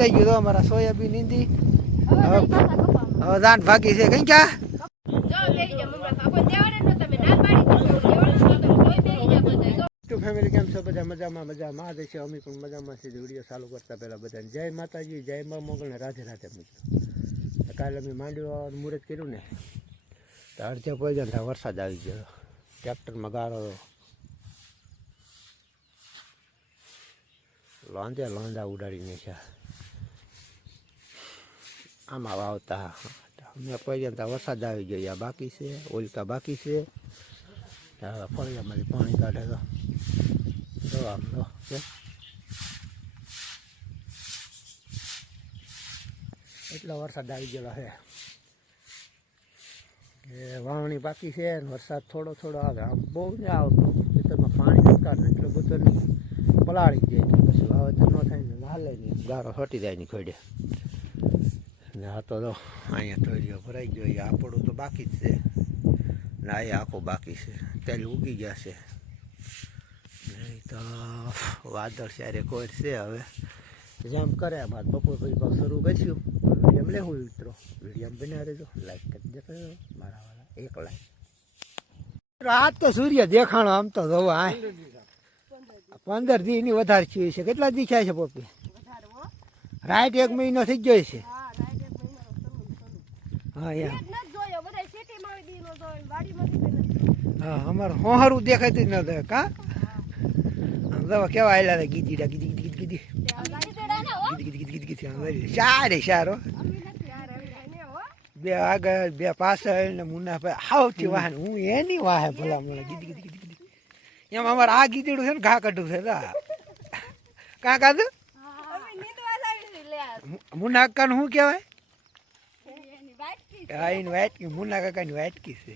થઈ ગયું તો અમારા સોયાબીન નીંદી. હવે દાંત ભાગી છે. કઈ ક્યાં? ટુ ફેમિલી કેમ છો? બધા મજામાં મજામાં. આ છે અમે પણ મજામાં છે વીડિયો ચાલુ કરતા પહેલા બધાને જય માતાજી જય મા મોગલ રાધે રાધે મિત્રો. કાલે અમે માંડવા મુહૂર્ત કર્યું ને તો અડધે પહોંચ્યા ત્યાં વરસાદ આવી ગયો. ટ્રેક્ટરમાં ગાળો લોંધે લોંધા ઉડાડીને છે આમાં વાવતા, અમે ગયા ત્યાં વરસાદ આવી ગયો બાકી છે, ઓલકા બાકી છે. ફળિયામાંથી પાણી કાઢે તો જો છે એટલો વરસાદ આવી ગયેલો છે એ વાવણી બાકી છે ને વરસાદ થોડો થોડો આવે. આમ બહુ ને આવતો. ખેતરમાં પાણી દરકાર એટલો બધું પલાળી જાય પછી વાવેતર ન થાય ને હાલે નહીં ગારો હટી જાય નહીં ખોડે. ને આ તો અહીંયા તોરિયો ભરાઈ ગયો. એ આપણું તો બાકી જ છે. ને આ આખો બાકી છે. તેલ ઉગી ગયા છે. નહીં તો વાદળ સારે કોઈ છે હવે? જેમ કરે બાદ બપોર પછી પાક શરૂ કરીશું. વિડીયમ લેવું મિત્રો. વિડીયમ બન્યા રહેજો. લાઈક કરી દેતો મારા વાળા એક લાઈક રાત તો સૂર્ય દેખાણો આમ તો જોવા આ પંદર દી ની વધારે થયું છે. કેટલા દી છે પોપી? રાઈટ એક મહિનો થઈ ગયો છે. હા એમ હા અમારે હોહારું દેખાતું જ નતું કા? આમ કેવા આયલા હતા ગીદી ગીદી ગીદી. ગીદી ગીદી ગીદી આમ લઈ સારે સારો. બે આગળ બે પાછળ ને મુન્ના ભાઈ હાવથી વાહન હું એની વાહે ભલા મને ગીદી ગીદી ગીદી ગીદી. એમ અમારે આ ગીદીડું છે ને ઘા કાઢું છે તા. કાં કાઢું મુન્ના કાકાનું શું કહેવાય? હા એની વાટકી મુન્ના કાકાની વાટકી છે.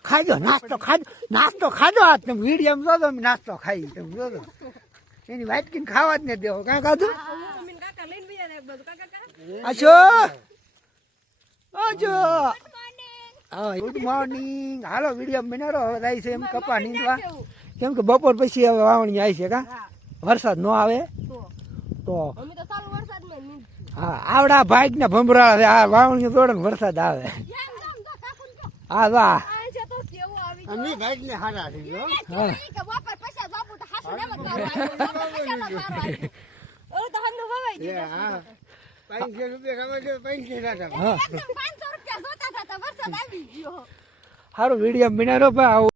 ખાજો નાસ્તો ખાજો નાસ્તો ખાજો આ તમે વીડિયમ જો તમે નાસ્તો ખાઈ તમે જોજો. એની વાટકીને ખાવા જ ને દેવો કાં ખાધું અશો હા ગુડ મોર્નિંગ હાલો વીડિયો બનાવો થાય છે એમ કપા નીંદવા. કેમ કે બપોર પછી હવે વાવણી આવી છે કા? વરસાદ ન આવે. તો. હા આવડા ભાઈક ને ભમરા આ વાવણી દોડે ને વરસાદ આવે. હા વાહ અમે ભાઈક ને હારા થઈ ગયો હા હા પાંચસો રૂપિયા ખબર છે પૈસે ના હા સારું વીડિયો બનાવો ભાઈ આવું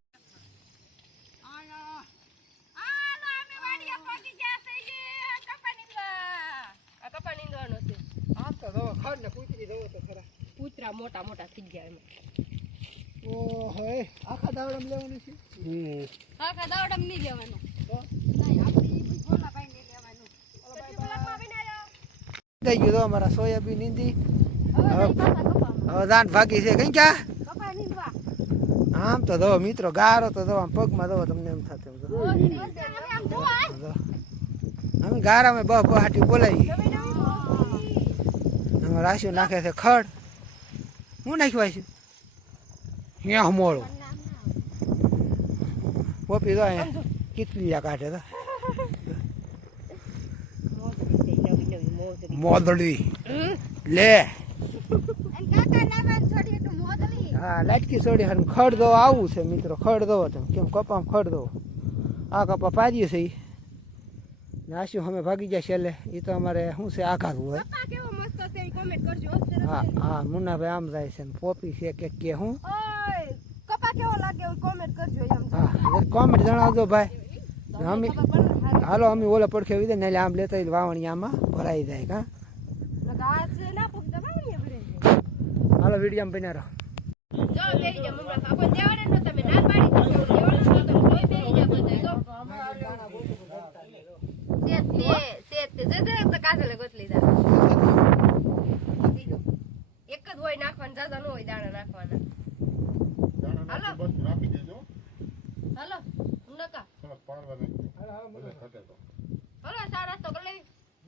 આમ તો દવા ખાડ ને પૂતરી દવો તો ખરા કૂતરા મોટા મોટા થઈ ગયા એમાં. ઓહો એ આખા દાવડમ લેવાનું છે? હમ. દાવડમ નહીં લેવાનું. થઈ ગયું તો અમારા સોયાબીન નીંદી. હવે ભાગી છે. કઈ ક્યાં? આમ તો દો મિત્રો ગારો તો દો આમ પગમાં દો તમને એમ થતું આમ ગારામાં બહ બહાટી બોલાવી. રાશિઓ નાખે છે ખડ. હું નાખ્યું છે અહીંયા હમોળો. પોપી તો અહીંયા કીતલીયા કાઢે તો. મોદડી લે. હા લાટકી છોડી હારું. ખડ દો આવું છે મિત્રો. ખડ દો તમે કેમ કપામાં ખડ દો આ કપા પાડીએ છે ઈ. ને આશુ અમે ભાગી ગયા છેલ્લે એ તો અમારે શું છે આઘાત હોય કપા કેવો મસ્ત છે ઈ comment કરજો. સરસ હા છે. હા મુન્નાભાઈ આમ જાય છે ને પોપી છે કે કે હું ઓય, કપા કેવો લાગે એવું comment કરજો એમ. હા કોમેન્ટ જણાવજો ભાઈ તમને અમે ખબર પડે ને હારી. હાલો અમે ઓલા પડખે વિદે ને એટલે આમ લેતા હોય વાવણી આમાં ભરાઈ જાય કા નકર આ છે ના પગતા વાવણીએ ભરાઈ જાય. હાલો વીડિયો બન્યા રહો જો બેહી જા મમરા ખાવા. કોઈ દેવાને ન તમે ના પાડી દીધી. દેવાનું ન તમે તોય બેહી જા બધાય. જો. શેત તે, શેત તે. જે જે તો કાજલે ગોતલી દા. એક જ હોય નાખવાના જાજા ન હોય દાણા નાખવાના હાલો હાલો નકા? હાલો સા નાસ્તો કરી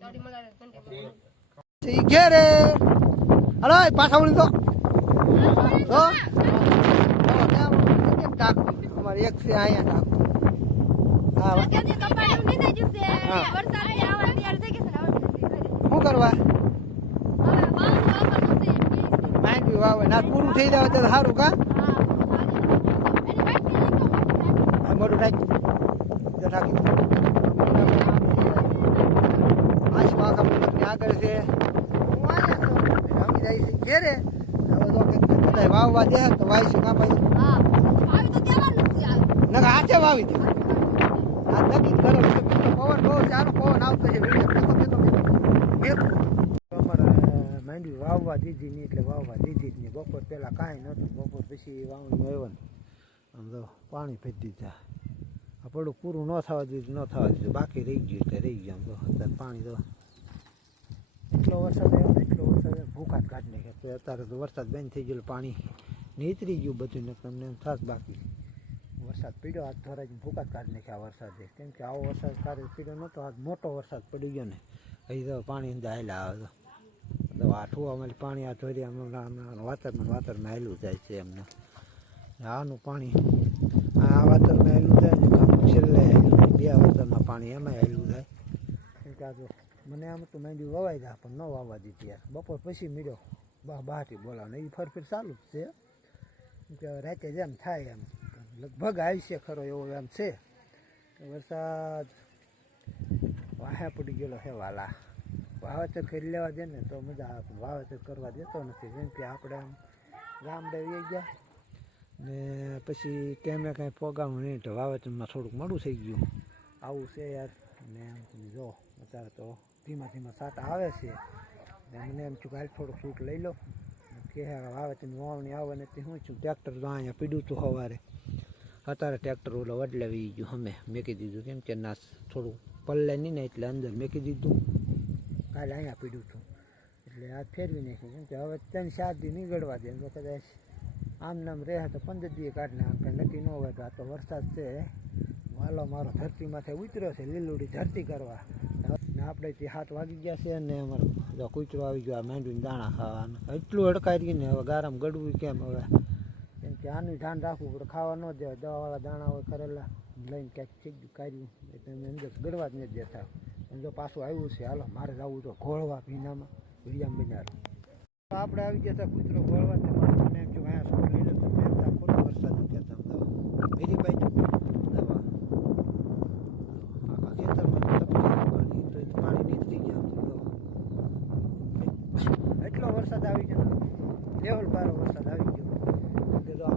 દાડી ઘંટી મલારે. ઈ ઘેરે. હાલો પાછા વળી તો. તો? અમારે એક છે અહીંયા ટાંકું. હા તો. હા. શું કરવા? પૂરું થઈ જાય તો સારું કા હા, એની વાટકી લઈ લો, વાટકી. આ મોટું ટાંકી જો ટાંકી આજ પાકા મુલકની આગળ છે. અમે જાય ઘેરે. બધા વાવવા દે તો વાવીશું કાં ભાઈ. હા, વાવી દે. આ નક્કી પવન બહુ સારો પવન આવતો છે. માંડવી વાવવા દીધી નહીં એટલે વાવવા દીધી જ નહીં બપોર પહેલાં કાંઈ નહોતું. બપોર પછી વાવણી આવ્યો ને. આમ તો પાણી ફેંકી દીધા. પડું પૂરું ન થવા દીધું ન થવા દીધું. બાકી રહી ગયું એટલે રહી ગયું તો. અત્યારે પાણી તો એટલો વરસાદ આવ્યો એટલો વરસાદ આવ્યો, કાઢ નાખ્યા અત્યારે તો વરસાદ બંધ થઈ ગયો પાણી નીતરી ગયું બધું ને તમને એમ થાશ બાકી. વરસાદ પીડ્યો આજ ધોરાજી ભૂકાત કાઢી નાખ્યા વરસાદે. કેમ કે આવો વરસાદ કાઢી પીડ્યો નહોતો આજ મોટો વરસાદ પડી ગયો ને હજી તો પાણી હાલ્યા આવે તો. આઠું અમારી પાણી આ ધોરી હમણાં વાતરમાં વાતરમાં આવેલું જાય છે એમને. આનું પાણી આ વાતરમાં આવેલું આમ છેલ્લે બે વર્ષમાં પાણી એમાં આવ્યું થાય એમ આ મને આમ તો માંડી વવાઈ જાય પણ ન વાવવા દીધી યાર બપોર પછી મળ્યો બા બહારથી બોલાવને. એ ફરફીર ચાલુ જ છે. કે રાતે જેમ થાય એમ. લગભગ આવશે ખરો એવો એમ છે. વરસાદ વાહે પડી ગયેલો હે વાલા. વાવેતર કરી લેવા દે ને તો મજા આવે વાવેતર કરવા દેતો નથી. જેમ કે આપણે આમ ગામડે વહી ગયા ને પછી કેમે કાંઈ પોગાણું નહીં તો વાવેતરમાં થોડુંક મોડું થઈ ગયું. આવું છે યાર. ને એમ તમે જો, અત્યારે તો ધીમા ધીમા સાત આવે છે. ને મને એમ છું કે હાલ થોડુંક સૂટ લઈ લો કે વાવેતરની વાવણી આવે ને તે હું છું? ટ્રેક્ટર તો અહીંયા પીડ્યું હતું સવારે. અત્યારે ટ્રેક્ટર ઓલો વડલાવી ગયું અમે મેકી દીધું કેમ કે ના થોડું પલ્લે નહીં ને એટલે અંદર મેકી દીધું. કાલે અહીંયા પીડ્યું હતું. એટલે આ ફેરવી નાખ્યું કેમ કે હવે ત્રણ સાત દી નીકળવા દે. તો કદાચ આમ નામ રહે તો પંદર દિવસ કાઢ આમ કંઈ નક્કી ન હોય તો આ તો વરસાદ છે. વાલો મારો ધરતી માથે ઉતર્યો છે, લીલુડી ધરતી કરવા. આપણે તે હાથ વાગી ગયા છે ને અમારો કૂતરો આવી ગયો, આ માંડવીને દાણા ખાવાનું. એટલું અડકાઈ ગયું ને હવે ગારામાં ગળવું કેમ હવે? કેમ કે આનું ધ્યાન રાખવું પડે, ખાવા ન દેવાય. દવાવાળા દાણા હોય, કરેલા, લઈને ક્યાંક ચીક કાઢ્યું. એટલે અમે અંદર ગળવા જ નથી દેતા. એમ જો પાછું આવ્યું છે, હાલો, મારે જવું તો ઘોળવા ભીનામાં વિરિયામ બિનાર. આપણે આવી ગયા હતા કૂતરો ઘોળવા. વરસાદ આવી ગયો લેવલ બારો વરસાદ આવી ગયો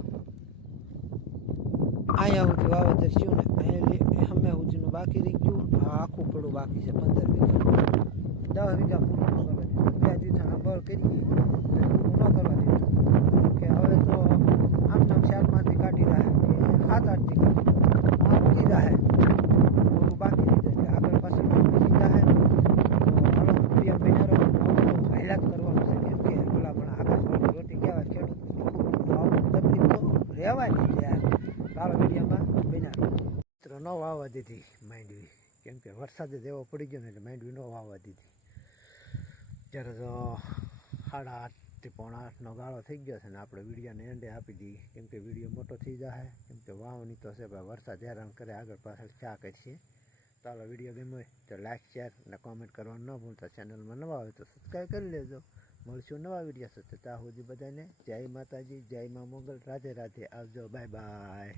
એટલે વાવેતર થયું ને અમે સુધીનું બાકી રહી ગયું. આ આખું પડું બાકી છે પંદર વીઘા દસ વીઘા પૂરું દીઠાના બળ કરી તો પૂરું ન કરવા દીધું કે હવે તો આમ નામ ચારમાંથી કાઢી રહ્યા કે સાત આઠથી કાઢી આમ ઉઠી જાય પૂરું બાકી રહી જાય આગળ પાછળ ઉઠી જાય તો હાલો પ્રિય બિનારો હાઈલાત કરવાનું છે કેમ કે ભલા ભલા આકાશવાણી રોટી કહેવાય ખેડૂત થોડું ઘણું તો આવું તકલીફ નહીં યાર ચાલો મીડિયામાં બન્યા. મિત્રો, ન વાવવા દીધી માંડવી. કેમ કે વરસાદ જ એવો પડી ગયો ને એટલે માંડવી ન વાવવા દીધી. જ્યારે તો સાડા આઠથી પોણા આઠનો ગાળો થઈ ગયો છે ને આપણે વિડીયોને એન્ડે આપી દઈએ. કેમ કે વીડિયો મોટો થઈ જશે કેમ કે વાવણી તો છે ભાઈ વરસાદ હેરાન કરે, આગળ પાછળ ચા કરીએ? ચાલો વીડિયો ગમ્યો હોય તો લાઇક શેર અને કોમેન્ટ કરવાનું ન ભૂલતા. ચેનલમાં નવા હોય તો સબસ્ક્રાઈબ કરી લેજો. મળશું નવા વીડિયો સાથે. ત્યાં સુધી બધાને. જય માતાજી, જય મા મોગલ. રાધે રાધે. આવજો. Bye bye.